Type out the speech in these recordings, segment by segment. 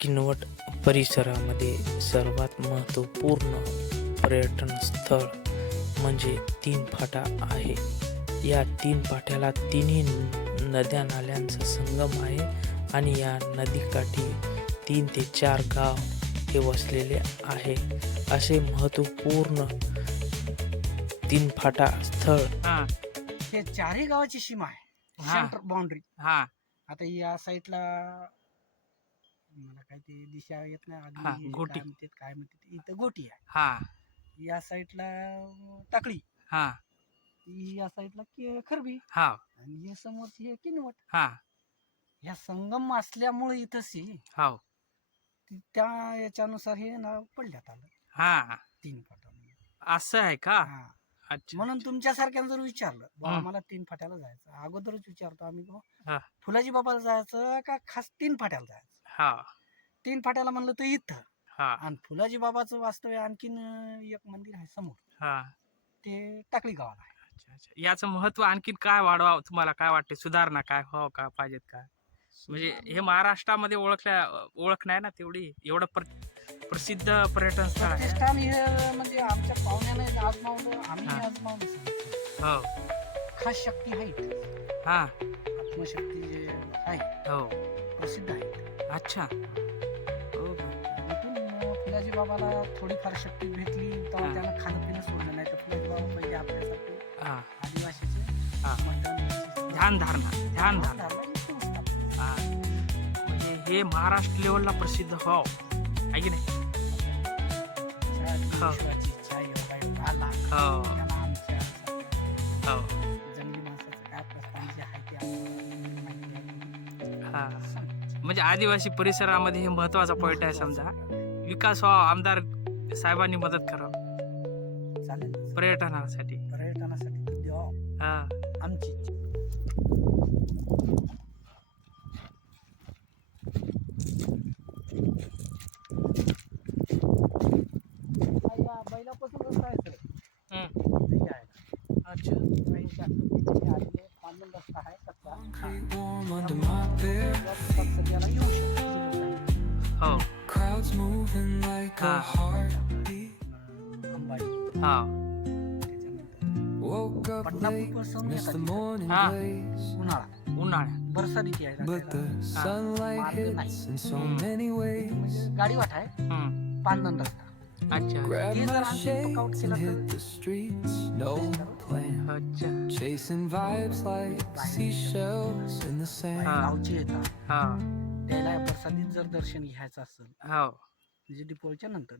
किनवट परिसरामध्ये सर्वात महत्त्वपूर्ण पर्यटन स्थळ म्हणजे तीन फाटा आहे. या तीन फाट्याला तिन्ही नद्या नाल्यांचा संगम आहे आणि या नदीकाठी 3 ते 4 गाव हे वसलेले आहे. असे महत्त्वपूर्ण तीन फाटा स्थळ हा हे चारही गावाची सीमा आहे. हा. Centre boundary. हा आता या साईडला मला काय ते दिशा येत नाही हा, आधी गोटी. काय म्हणते इथं गोटी आहे. हा या साईडला टाकळी, हा या साईडला खरबी हा आणि हे समोर हे किनवट. हा ह्या संगम असल्यामुळे इथं हो त्या याच्यानुसार हे नाव पडल्यात आलं हा तीन फाटा. असं आहे का? हा. अच्छा म्हणून तुमच्यासारख्यानं जर विचारलं बा हम्म. आम्हाला तीन फाट्याला जायचं, अगोदरच विचारतो आम्ही हा. बुवा, फुलाजी बाबाला जायचं का खास तीन फाट्याला जायचं. हा तीन फाट्याला म्हणलं तर इथं, हा आणि फुलाजी बाबाचं वास्तव्य आणखीन एक मंदिर आहे समोर, हा ते टाकळी गावाला आहे. अच्छा अच्छा. याचं महत्व आणखीन काय वाढवावं, तुम्हाला काय वाटते? सुधारणा काय हो का पाहिजेत काय? म्हणजे हे महाराष्ट्रामध्ये ओळख नाही ना तेवढी, एवढं प्रसिद्ध पर्यटन स्थळ आहे. प्रतिष्ठान हे म्हणजे आमच्या पाहुण्याने आजमावलं, आम्ही हा. आजमावलं सांगितलं. हो खास शक्ती आहे इथं. हा आत्मशक्ती जे आहे हो प्रसिद्ध आहे. अच्छा हो का? इथून फुलाजी बाबाला थोडीफार शक्ती भेटली तेव्हा हा. त्यानं खाणं पिणं सोडलं नाही. तर फुलाजी बाबा पहिले आपल्यासारखे हा आदिवासीचे हा. मटण ध्यानधारणा हा. म्हणजे हे महाराष्ट्र लेवलला प्रसिद्ध हो आहे की नाही? हो. हो हो जंगली माणसाचं काय प्रस्थान जे आहे ते आपण हा. सांगतो. म्हणजे आदिवासी परिसरामध्ये हे महत्वाचा पॉईंट आहे. समजा विकास व्हावा, आमदार साहेबांनी मदत करावं चालेल पर्यटनासाठी. पर्यटनासाठी तर द्यावं हा आमची इच्छा. या बैलापासूनच जायचं हम्म. ते आहे. अच्छा ट्रेनच्या आलेले बांधून रस्ता आहे कच्चा. warm under my bare सगळ्याला येऊ शकतो. हो crowds moving like a Ah. heartbeat. Ambai हा त्याच्यानंतर Woke up late, बदनापूरपासून missed the येतात morning Ah. blaze. उन्हाळा उन्हाळ्यात बरसातीची आहे But the ना. sunlight Margin hits in so Mm. many ways. म्हणजे गाडी वाट आहे हम्म. पांदन रस्ता. अच्छा Grab These my are unpicked out shades and killer. hit the streets. No plan. अच्छा Chasing vibes like seashells in the sand. Ah. गावची येतात हा त्याला बरसातीत जर दर्शन घ्यायचं असेल हो म्हणजे दीपोळीच्या नंतर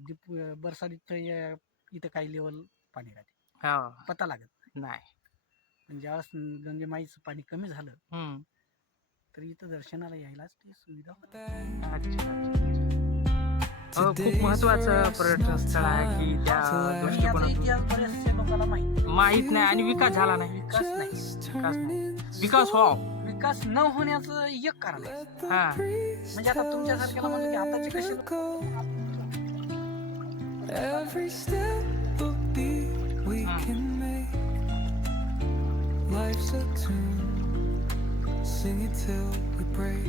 बरसातीत इथं काही लेवल पाणी राहते, हो पता लागत नाही. पण ज्यावेळेस गंगेमाईचं पाणी कमी झालं हम्म. तर इथं दर्शनाला यायलाच ती सुविधा होती. अच्छा हो, खूप महत्वाचं पर्यटन स्थळ आहे की त्या पण याचा दृष्टिकोनातून इतिहास बऱ्याचशा लोकांना माहिती माहित नाही आणि विकास झाला नाही. विकास नाही. विकास नाही. विकास हो विकास न होण्याचं एक कारण आहे. हा म्हणजे आता तुमच्यासारख्याला म्हणलं की आताचे कसे लोक Every step a beat we Mm. can make. Life's a tune, sing it till we break.